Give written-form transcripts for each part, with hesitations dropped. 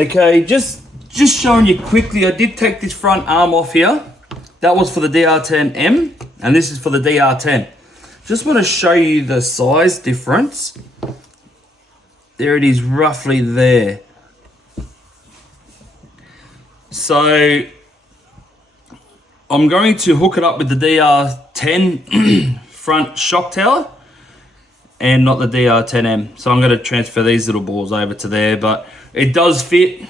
Okay, just showing you quickly, I did take this front arm off here. That was for the DR10M, and this is for the DR10. Just want to show you the size difference. There it is, roughly there. So I'm going to hook it up with the DR10 front shock tower and not the DR10M. So I'm going to transfer these little balls over to there, but it does fit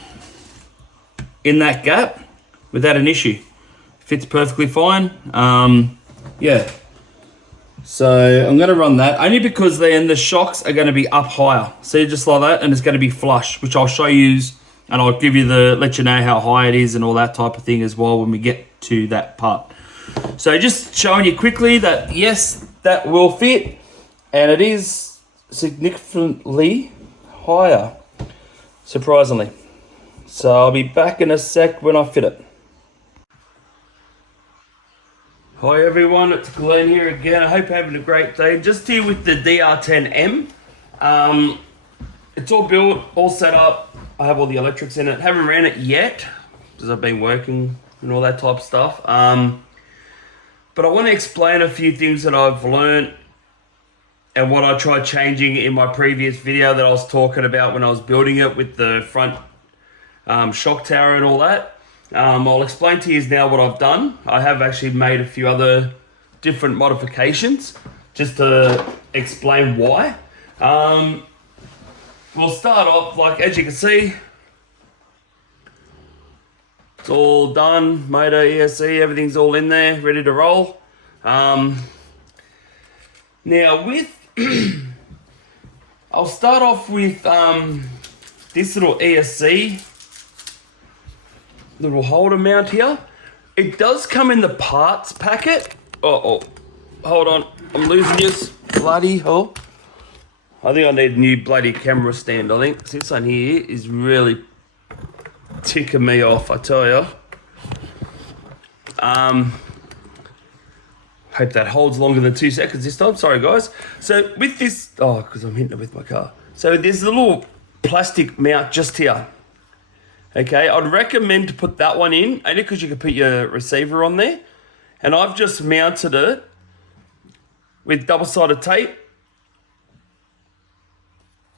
in that gap without an issue. Fits perfectly fine. Yeah. So I'm going to run that only because then the shocks are going to be up higher. See, just like that, and it's going to be flush, which I'll show you, and I'll give you let you know how high it is and all that type of thing as well when we get to that part. So just showing you quickly that yes, that will fit, and it is significantly higher, surprisingly. So I'll be back in a sec when I fit it. Hi everyone, it's Glenn here again. I hope you're having a great day. Just here with the DR10M. It's all built, all set up. I have all the electrics in it. Haven't ran it yet because I've been working and all that type of stuff. But I want to explain a few things that I've learned and what I tried changing in my previous video that I was talking about when I was building it with the front shock tower and all that. I'll explain to you now what I've done. I have actually made a few other different modifications just to explain why. We'll start off, like as you can see, it's all done, motor, ESC, everything's all in there, ready to roll. Now with, I'll start off with this little ESC, little holder mount here. It does come in the parts packet. Oh, hold on, I'm losing this. Bloody hell. I think I need a new bloody camera stand, I think. This one here is really ticking me off, I tell you. Hope that holds longer than 2 seconds this time. Sorry, guys. So with this, because I'm hitting it with my car. So there's a little plastic mount just here. Okay, I'd recommend to put that one in, only because you can put your receiver on there. And I've just mounted it with double-sided tape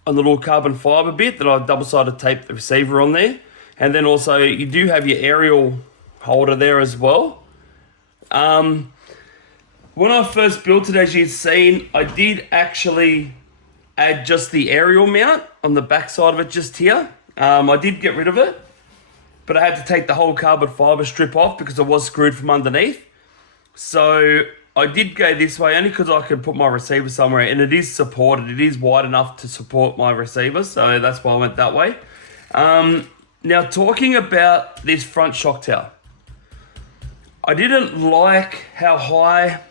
on the little carbon fiber bit that I've double-sided taped the receiver on there. And then also you do have your aerial holder there as well. When I first built it, as you've seen, I did actually add just the aerial mount on the back side of it just here. I did get rid of it, but I had to take the whole carbon fiber strip off because it was screwed from underneath. So I did go this way only because I could put my receiver somewhere, and it is supported. It is wide enough to support my receiver, so that's why I went that way. Now talking about this front shock tower, I didn't like how high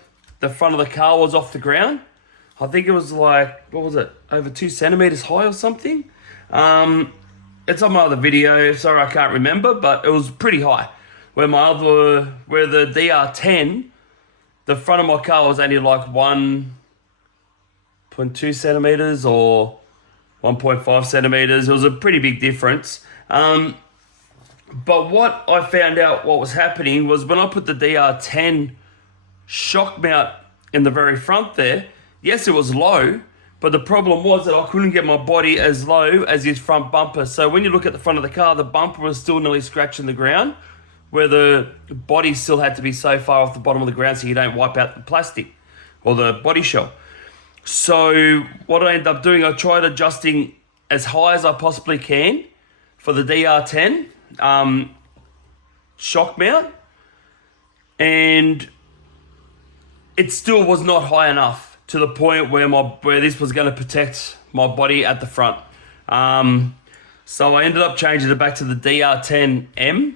the front of the car was off the ground. I think it was like, what was it, over 2 centimeters high or something? It's on my other video, sorry I can't remember, but it was pretty high. Where the DR10, the front of my car was only like 1.2 centimeters or 1.5 centimeters. It was a pretty big difference. But what I found out what was happening was when I put the DR10 shock mount in the very front there, yes, it was low, but the problem was that I couldn't get my body as low as his front bumper. So when you look at the front of the car, the bumper was still nearly scratching the ground, where the body still had to be so far off the bottom of the ground so you don't wipe out the plastic or the body shell. So what I ended up doing, I tried adjusting as high as I possibly can for the DR10 shock mount, and it still was not high enough to the point where this was going to protect my body at the front. So I ended up changing it back to the DR10M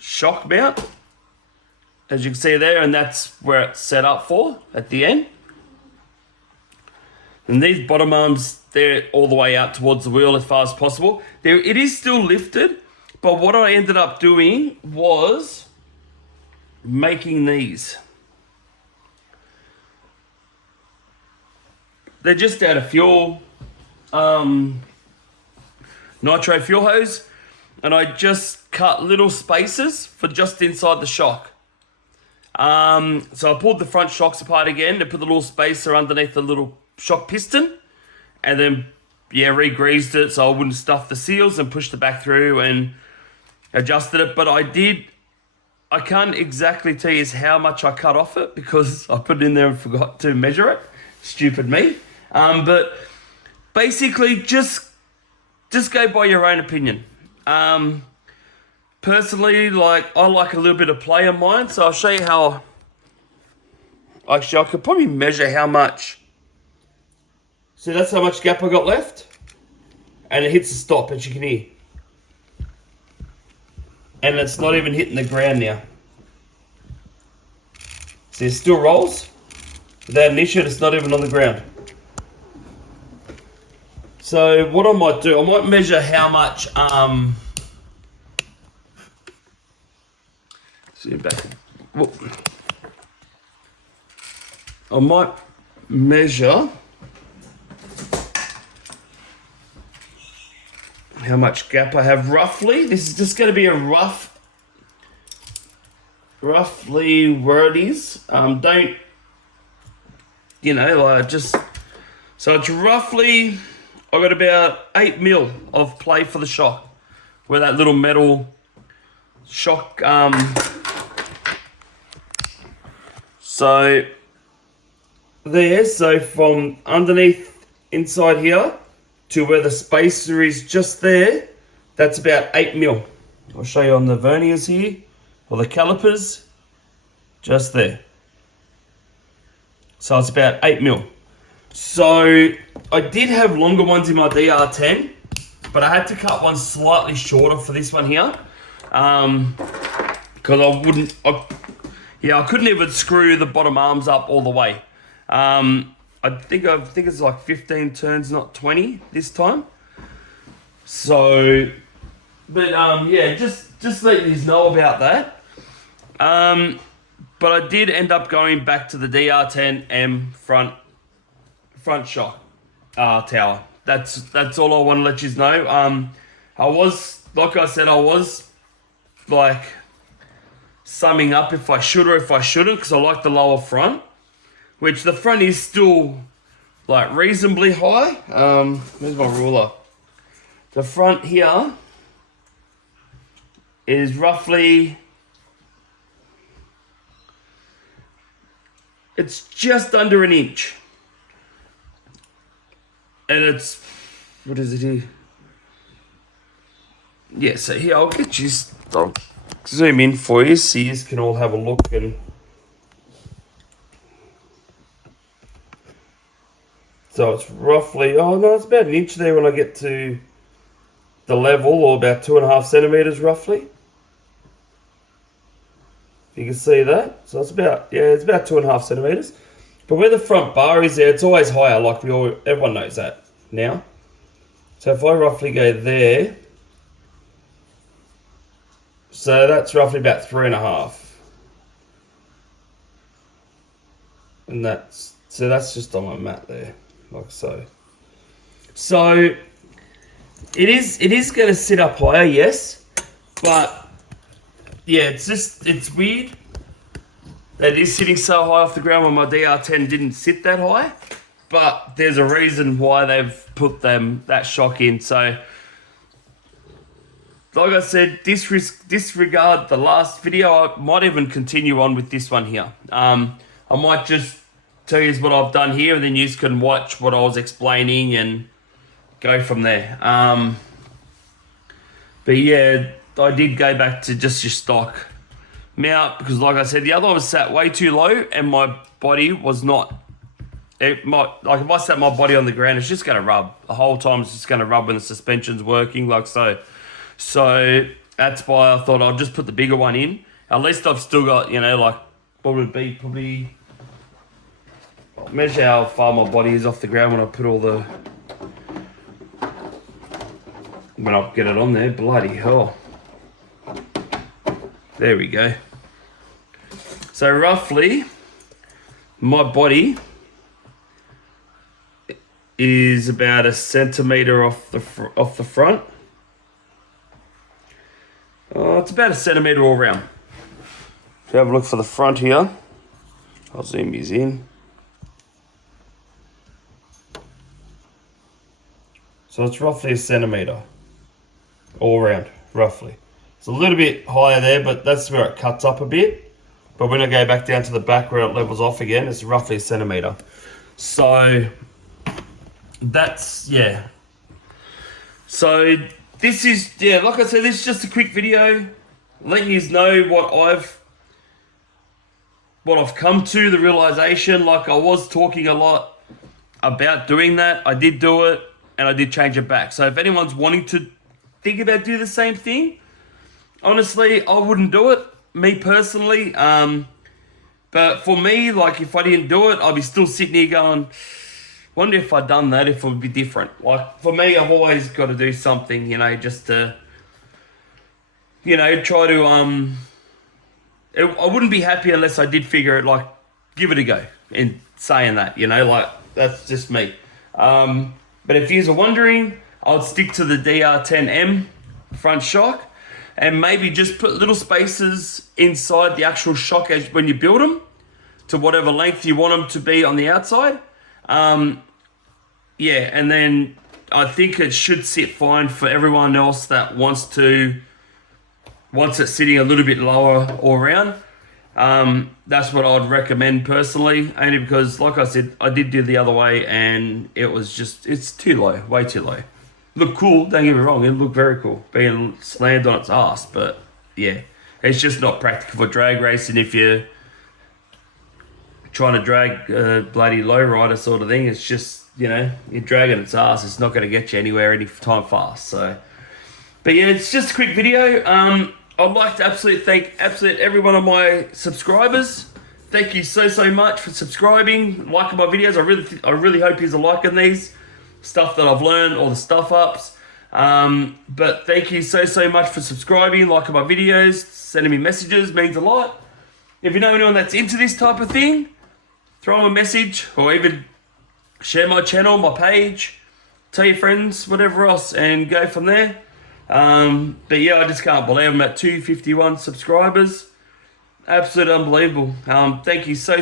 shock mount, as you can see there, and that's where it's set up for at the end. And these bottom arms, they're all the way out towards the wheel as far as possible. It is still lifted, but what I ended up doing was making these. They're just out of fuel. nitro fuel hose, and I just cut little spaces for just inside the shock. So I pulled the front shocks apart again to put the little spacer underneath the little shock piston, and then re-greased it so I wouldn't stuff the seals, and pushed it back through and adjusted it. But I can't exactly tell you how much I cut off it because I put it in there and forgot to measure it. Stupid me. But basically just go by your own opinion. Personally, I like a little bit of play in mine, so I'll show you how. Actually, I could probably measure how much. So that's how much gap I got left, and it hits the stop, as you can hear, and it's not even hitting the ground now. So it still rolls without an issue. It's not even on the ground. So what I might do, I might measure how much. See back. Whoop. I might measure how much gap I have roughly. This is just going to be a roughly where it is. Don't, so it's roughly, I got about 8 mil of play for the shock, where that little metal shock, so from underneath inside here to where the spacer is just there, that's about 8 mil. I'll show you on the verniers here, or the calipers, just there. So it's about 8 mil. So I did have longer ones in my DR10, but I had to cut one slightly shorter for this one here. Because I couldn't even screw the bottom arms up all the way. I think it's like 15 turns, not 20 this time. So, but just let you know about that. But I did end up going back to the DR10M front shock tower. That's all I want to let you know. I was like summing up if I should or if I shouldn't, because I like the lower front, which the front is still like reasonably high. Where's my ruler? The front here is roughly, it's just under an inch. And it's, what is it here? Yeah, so here, I'll zoom in for you so you can all have a look. And so it's roughly, it's about an inch there when I get to the level, or about 2.5 centimeters roughly. You can see that. So it's about 2.5 centimeters. But where the front bar is there, it's always higher, like everyone knows that now. So if I roughly go there, so that's roughly about 3.5. And that's just on my mat there, like so. So it is going to sit up higher, yes, but yeah, it's weird that it is sitting so high off the ground when my DR10 didn't sit that high. But there's a reason why they've put that shock in. So, like I said, disregard the last video. I might even continue on with this one here. I might just tell you what I've done here, and then you can watch what I was explaining and go from there. But yeah, I did go back to just your stock mount, because like I said, the other one was sat way too low, and my body was not. If I set my body on the ground, it's just going to rub. The whole time it's just going to rub when the suspension's working, like so. So that's why I thought I'll just put the bigger one in. At least I've still got, what would it be? Probably, measure how far my body is off the ground when I put when I get it on there. Bloody hell. There we go. So roughly, my body is about 1 centimeter off the front, It's about 1 centimetre all round. If you have a look for the front here, I'll zoom these in. So it's roughly 1 centimetre all round, roughly. It's a little bit higher there, but that's where it cuts up a bit. But when I go back down to the back where it levels off again, it's roughly 1 centimetre. So that's, yeah. So this is, yeah, like I said, this is just a quick video letting you know what I've come to, the realization. Like, I was talking a lot about doing that. I did do it, and I did change it back. So if anyone's wanting to think about doing the same thing, honestly, I wouldn't do it, me personally. But for me, like, if I didn't do it, I'd be still sitting here going, wonder if I'd done that, if it would be different. Like, for me, I've always got to do something, you know, just to, you know, try to, I wouldn't be happy unless I did figure it, like, give it a go in saying that, you know, like, that's just me. But if you're wondering, I'd stick to the DR10M front shock and maybe just put little spaces inside the actual shock as when you build them to whatever length you want them to be on the outside. Yeah, and then I think it should sit fine for everyone else that wants it sitting a little bit lower all around. That's what I'd recommend personally, only because, like I said, I did do the other way and it was just, it's too low, way too low. Looked cool, don't get me wrong, it looked very cool, being slammed on its ass, but yeah, it's just not practical for drag racing if you're trying to drag a bloody lowrider sort of thing. It's just, you know, you're dragging its ass, it's not going to get you anywhere any time fast. So, but yeah, it's just a quick video. I'd like to thank every one of my subscribers. Thank you so much for subscribing, liking my videos. I really hope you're liking these stuff that I've learned, all the stuff ups. But thank you so much for subscribing, liking my videos, sending me messages, means a lot. If you know anyone that's into this type of thing, throw them a message or even share my channel, my page, tell your friends, whatever else, and go from there. But yeah, I just can't believe I'm at 251 subscribers. Absolutely unbelievable. Thank you so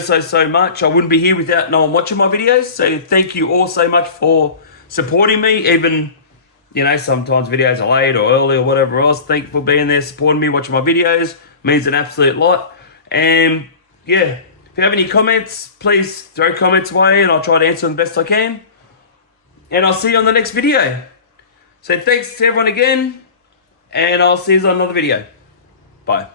much. I wouldn't be here without no one watching my videos. So thank you all so much for supporting me. Even, you know, sometimes videos are late or early or whatever else. Thank you for being there, supporting me, watching my videos. Means an absolute lot. And yeah, if you have any comments, please throw comments away and I'll try to answer them the best I can. And I'll see you on the next video. So thanks to everyone again, and I'll see you on another video. Bye.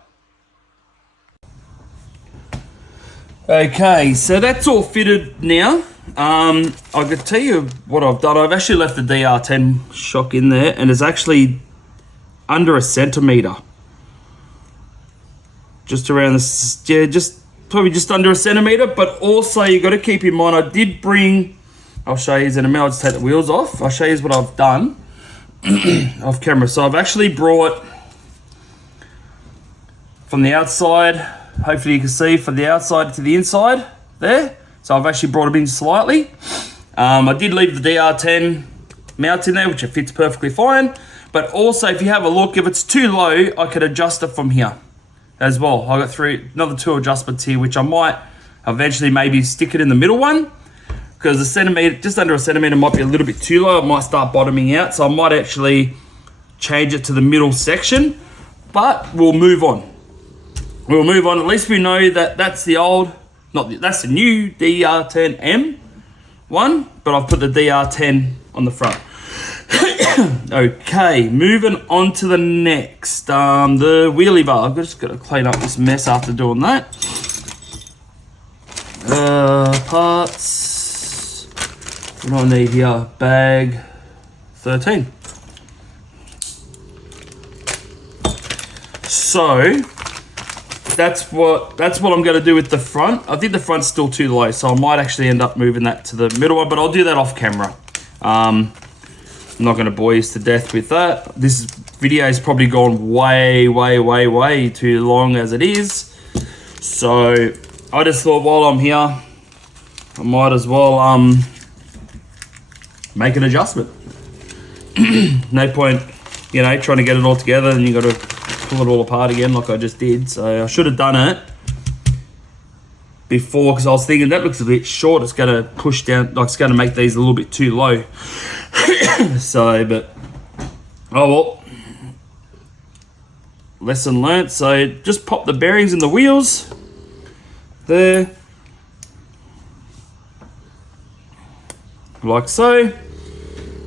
Okay, so that's all fitted now. I could tell you what I've done. I've actually left the DR10 shock in there, and it's actually under 1 centimetre. Just around this, yeah, probably just under 1 centimetre. But also you got to keep in mind, I did bring, I'll show you in a minute. I'll just take the wheels off. I'll show you what I've done off camera. So I've actually brought from the outside, hopefully you can see, from the outside to the inside there. So I've actually brought them in slightly. I did leave the DR10 mount in there, which it fits perfectly fine. But also, if you have a look, if it's too low, I could adjust it from here as well. I got another 2 adjustments here, which I might eventually maybe stick it in the middle one, because a centimetre, just under 1 centimetre, might be a little bit too low. It might start bottoming out, so I might actually change it to the middle section. But we'll move on. We'll move on. At least we know that that's the old, that's the new DR10M one, but I've put the DR10 on the front. Okay, moving on to the next, the wheelie bar. I've just got to clean up this mess after doing that. Parts. What do I need here? Bag 13. So that's what I'm going to do with the front. I think the front's still too low, so I might actually end up moving that to the middle one, but I'll do that off camera. I'm not going to bore you to death with that. This video has probably gone way too long as it is. So I just thought while I'm here, I might as well make an adjustment. No point, you know, trying to get it all together and you got to pull it all apart again like I just did. So I should have done it before, because I was thinking that looks a bit short. It's going to push down, like it's going to make these a little bit too low. So, but, oh well. Lesson learnt. So just pop the bearings in the wheels there, like so.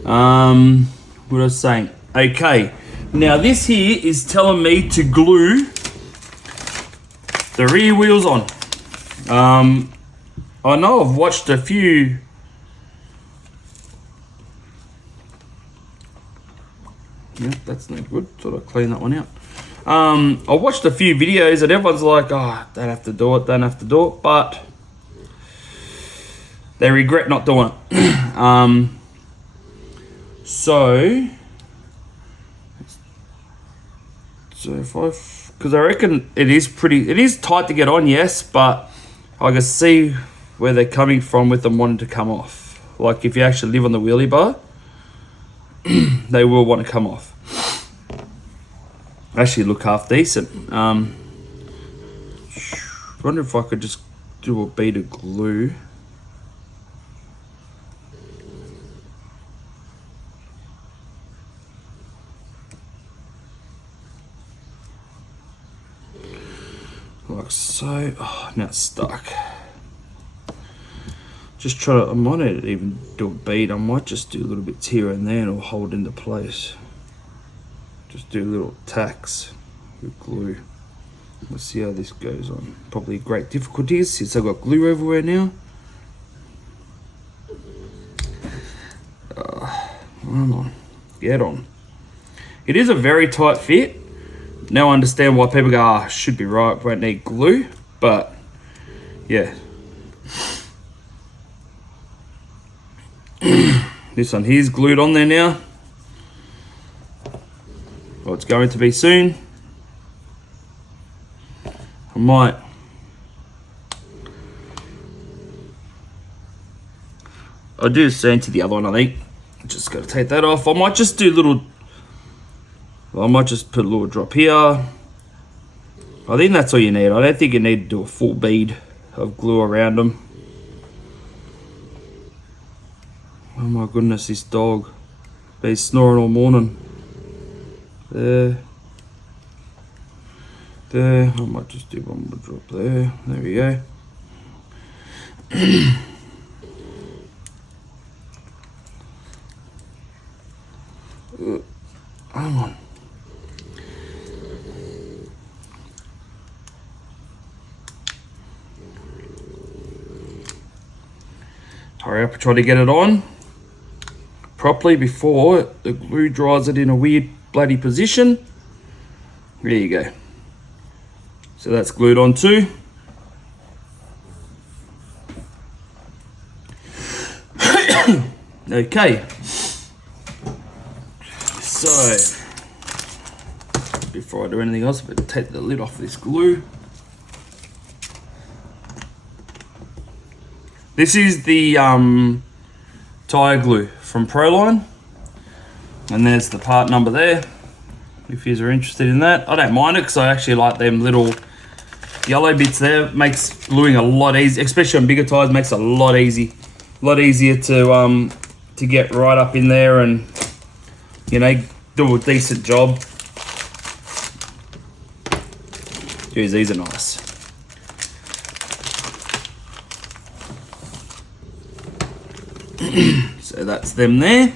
What I was saying. Okay, now this here is telling me to glue the rear wheels on. I know I've watched a few Yep, that's no good. Thought I'd clean that one out. I watched a few videos and everyone's like, oh, don't have to do it, don't have to do it, but they regret not doing it. So if because I reckon it is tight to get on, yes, but I can see where they're coming from with them wanting to come off. Like if you actually live on the wheelie bar, they will want to come off. Actually look half decent. Wonder if I could just do a bead of glue. Like so. Oh, now it's stuck. Just try to, I might not even do a bead. I might just do little bits here and there and it'll hold into place. Just do little tacks with glue. Let's see how this goes on. Probably great difficulties since I've got glue everywhere now. Come on, get on. It is a very tight fit. Now I understand why people go, ah, should be right, won't need glue, but yeah. This one here's glued on there now. Well, it's going to be soon. I might I'll do the same to the other one, I think. Just got to take that off. I might just do little, I might just put a little drop here. I think that's all you need. I don't think you need to do a full bead of glue around them. Oh my goodness, this dog. Been snoring all morning. There. There. I might just do one more drop there. There we go. Come on. Hurry up and try to get it on properly before the glue dries it in a weird bloody position. There you go. So that's glued on too. Okay. So before I do anything else, I better take the lid off this glue. This is the tire glue from Proline, and there's the part number there if you are interested in that. I don't mind it because I actually like them little yellow bits there. It makes gluing a lot easier, especially on bigger tires. Makes it a lot easier to get right up in there and, you know, do a decent job. Jeez, these are nice. So that's them there.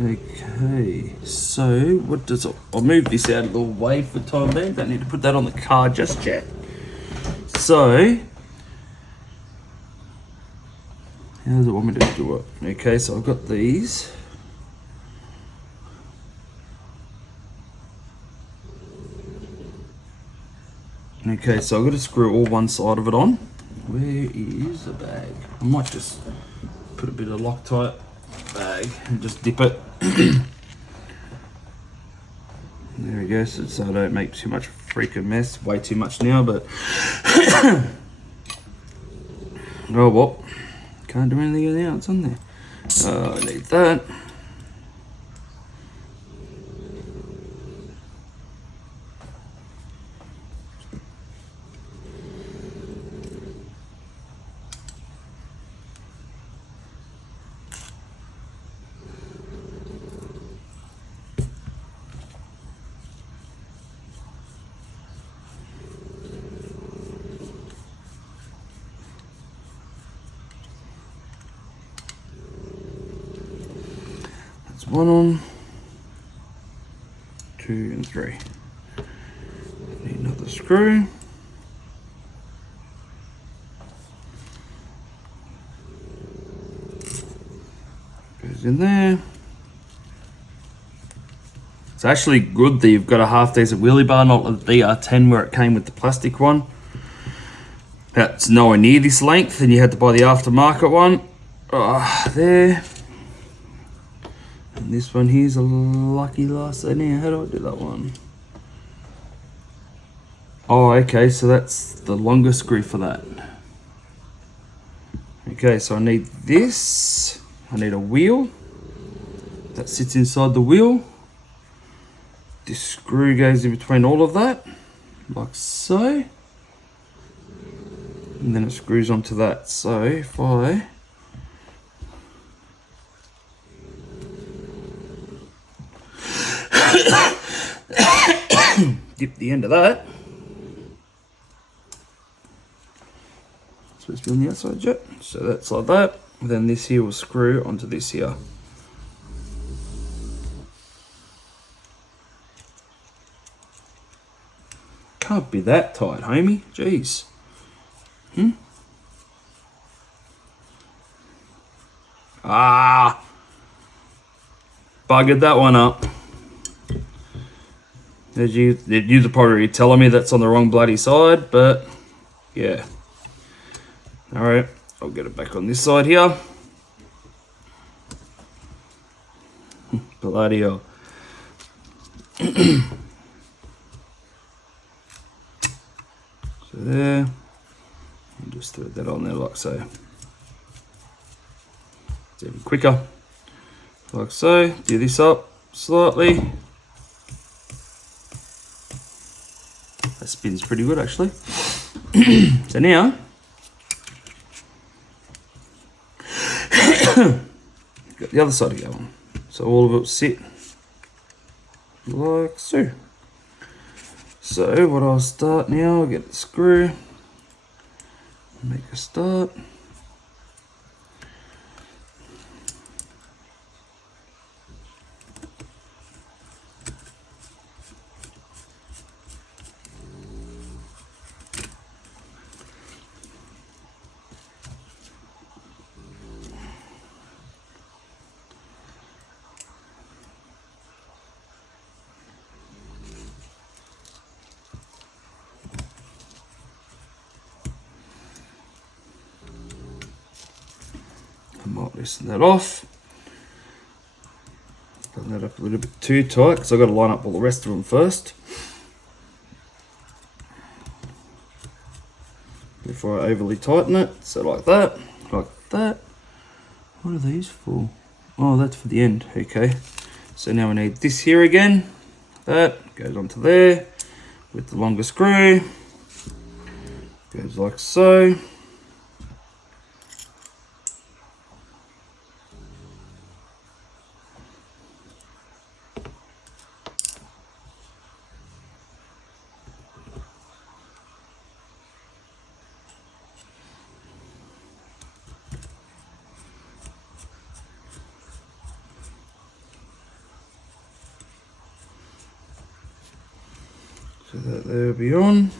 Okay, so what does it, I'll move this out a little way for the time being. Don't need to put that on the car just yet. So how does it want me to do it? Okay, so I've got these. Okay, so I've got to screw all one side of it on. Where is the bag? I might just put a bit of Loctite bag and just dip it. There we go, so I don't make too much freaking mess. Way too much now, but oh well. Can't do anything now, it's on there. I need that. one on, 2 and 3. Need another screw. Goes in there. It's actually good that you've got a half decent wheelie bar, not the DR10 where it came with the plastic one. That's nowhere near this length, and you had to buy the aftermarket one. There. And this one here's a lucky last. Now, how do I do that one? Oh, okay, so that's the longer screw for that. Okay, so I need this. I need a wheel that sits inside the wheel. This screw goes in between all of that, like so. And then it screws onto that. So if I dip the end of that, it's supposed to be on the outside jet. So that's like that. Then this here will screw onto this here. Can't be that tight, homie. Jeez. Buggered that one up. You're probably telling me that's on the wrong bloody side, but yeah. Alright, I'll get it back on this side here. Bloody hell. So there. And just throw that on there like so. It's even quicker. Like so. Do this up slightly. That spins pretty good actually. So now got the other side to go on. So all of it will sit like so. So what I'll start now, I'll get the screw, make a start. I might loosen that off. Button that up a little bit too tight because I've got to line up all the rest of them first before I overly tighten it. So like that, like that. What are these for? Oh, that's for the end. Okay. So now we need this here again. That goes onto there with the longer screw. Goes like so. So that there will be on.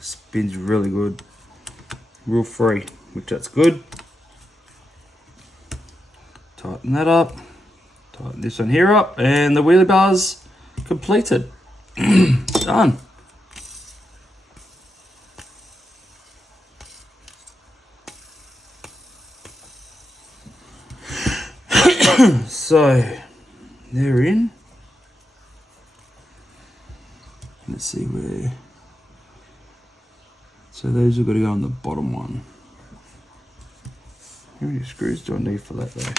Spins really good, real free, which that's good. Tighten that up, tighten this one here up, and the wheelie bar's completed. Done. So they're in. Let's see where. So those have got to go on the bottom one. How many screws do I need for that though?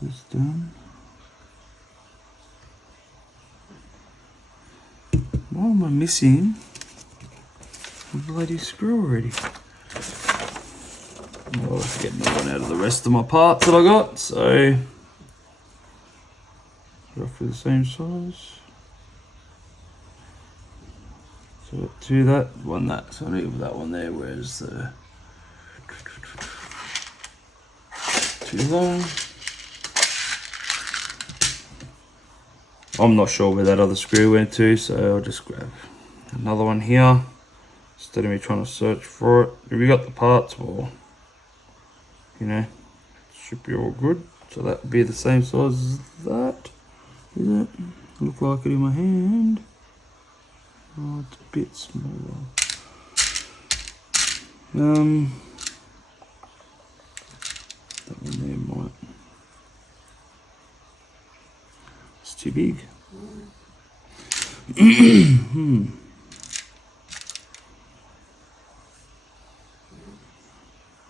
This done. Why am I missing a bloody screw already? I'll get another one out of the rest of my parts that I got. So roughly the same size. So So to that one, so I need that one there. Where's the too long? I'm not sure where that other screw went to, so I'll just grab another one here instead of me trying to search for it. If we got the parts, well, you know, should be all good. So that would be the same size as that. Is it? Look like it in my hand. Oh, it's a bit smaller. That one there might. It's too big.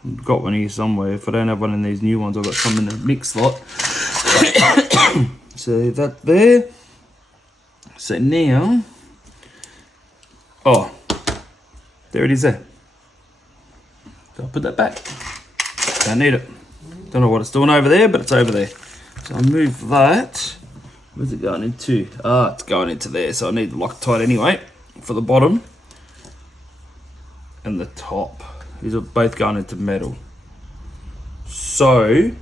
I've got one here somewhere. If I don't have one in these new ones, I've got some in the mix slot. So that there. So now, oh, there it is there. So I'll put that back. Don't need it. Don't know what it's doing over there, but it's over there. So I'll move that. Where's it going into? Ah, it's going into there. So I need the Loctite anyway for the bottom and the top. These are both going into metal. So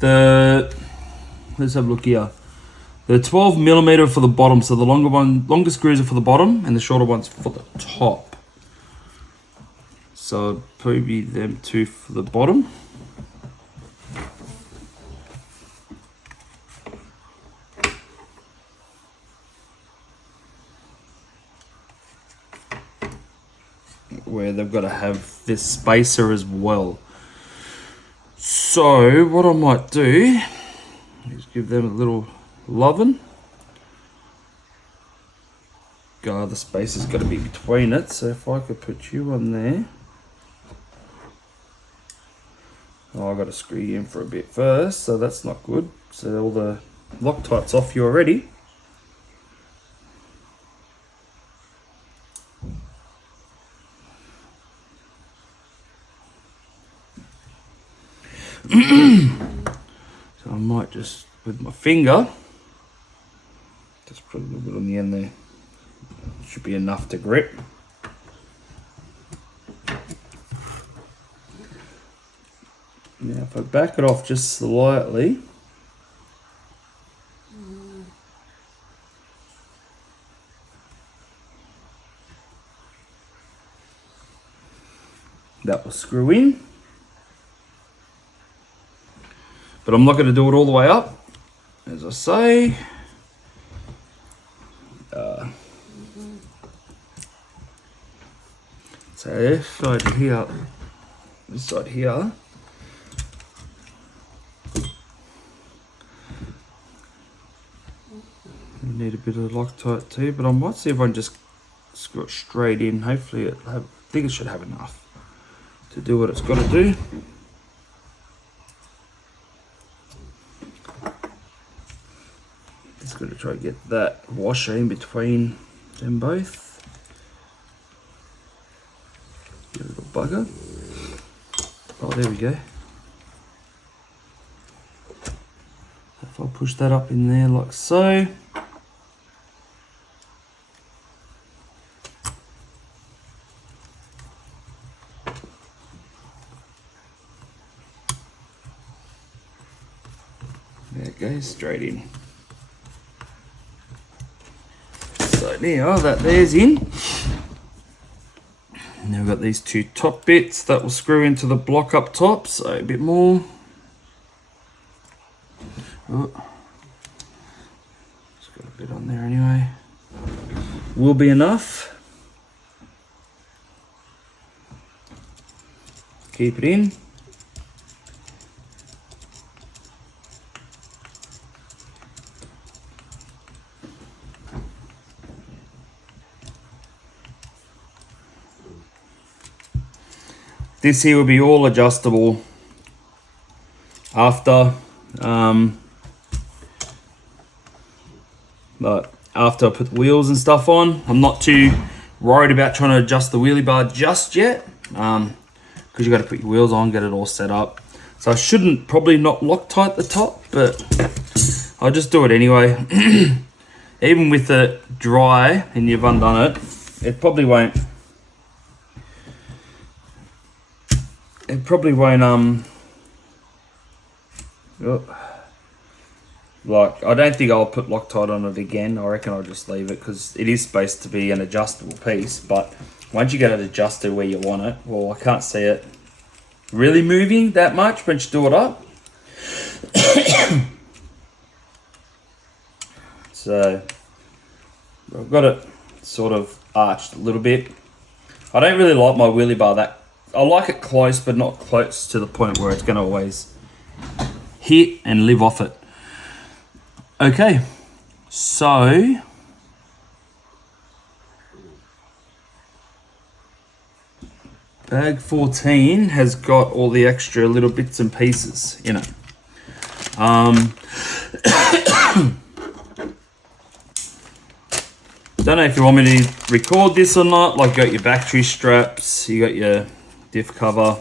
let's have a look here. The 12mm for the bottom. So the longer screws are for the bottom and the shorter ones for the top. So probably them two for the bottom. Where they've got to have this spacer as well. So what I might do is give them a little loving. God, the spacer's got to be between it. So if I could put you on there. Oh, I've got to screw you in for a bit first, so that's not good. So all the Loctite's off you already. So I might just, with my finger, just put a little bit on the end there. Should be enough to grip. Now if I back it off just slightly, that will screw in. But I'm not going to do it all the way up, as I say. So this side here, we need a bit of Loctite too, but I might see if I can just screw it straight in. Hopefully I think it should have enough to do what it's got to do. Just got to try to get that washer in between them both. You little bugger. Oh, there we go. If I push that up in there like so. There it goes, straight in. So now that there's in, now we've got these two top bits that will screw into the block up top, so a bit more. Oh, just got a bit on there anyway. Will be enough. Keep it in. This here will be all adjustable after, but after I put the wheels and stuff on. I'm not too worried about trying to adjust the wheelie bar just yet, because you got to put your wheels on, get it all set up. So I shouldn't probably not Loctite the top, but I'll just do it anyway. Even with it dry and you've undone it, it probably won't. It probably won't. Like, I don't think I'll put Loctite on it again. I reckon I'll just leave it because it is supposed to be an adjustable piece. But once you get it adjusted where you want it, well, I can't see it really moving that much when you do it up. So I've got it sort of arched a little bit. I don't really like my wheelie bar that. I like it close, but not close to the point where it's going to always hit and live off it. Okay, so bag 14 has got all the extra little bits and pieces in it. Don't know if you want me to record this or not. Like, you got your battery straps, you got your diff cover.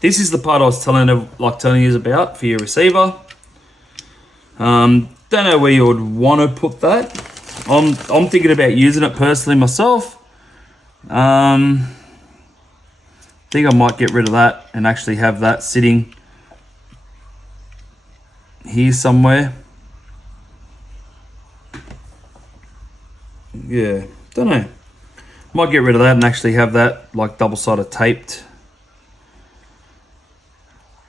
This is the part I was telling you about for your receiver. Don't know where you would want to put that. I'm thinking about using it personally myself. I think I might get rid of that and actually have that sitting here somewhere. Yeah, don't know. Might get rid of that and actually have that like double-sided taped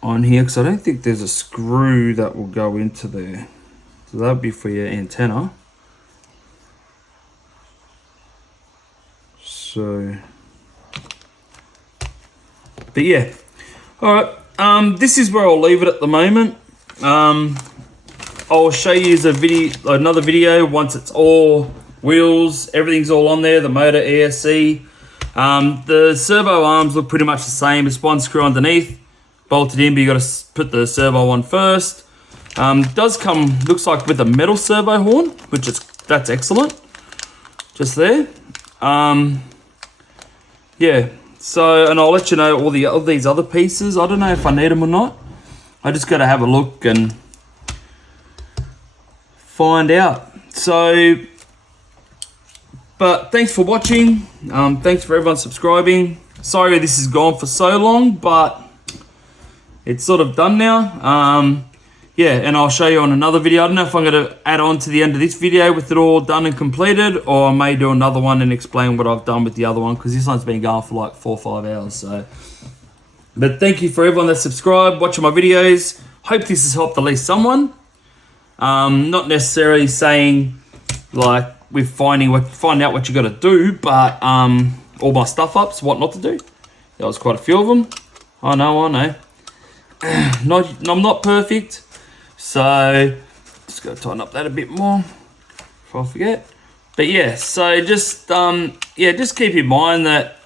on here, because I don't think there's a screw that will go into there. So that'll be for your antenna. So, but yeah. Alright, this is where I'll leave it at the moment. I'll show you another video once it's all wheels, everything's all on there, the motor, ESC. The servo arms look pretty much the same. It's one screw underneath, bolted in, but you got to put the servo on first. Does come, looks like with a metal servo horn, that's excellent. Just there. Yeah. So, and I'll let you know all these other pieces. I don't know if I need them or not. I just got to have a look and find out. So, but thanks for watching. Thanks for everyone subscribing. Sorry this has gone for so long, but it's sort of done now. Yeah, and I'll show you on another video. I don't know if I'm going to add on to the end of this video with it all done and completed, or I may do another one and explain what I've done with the other one, because this one's been going for like 4 or 5 hours. So, but thank you for everyone that subscribed, watching my videos. Hope this has helped at least someone. Not necessarily saying like with finding out what you got to do, but all my stuff ups, what not to do. There was quite a few of them. I know. I'm not perfect, so just gotta tighten up that a bit more before I forget. But yeah, so just just keep in mind that,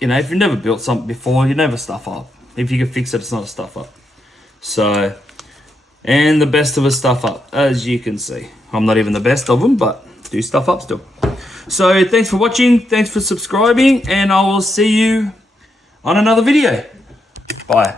you know, if you've never built something before, you never stuff up. If you can fix it, it's not a stuff up. So, and the best of us stuff up, as you can see. I'm not even the best of them, but do stuff up still. So thanks for watching, thanks for subscribing, and I will see you on another video. Bye.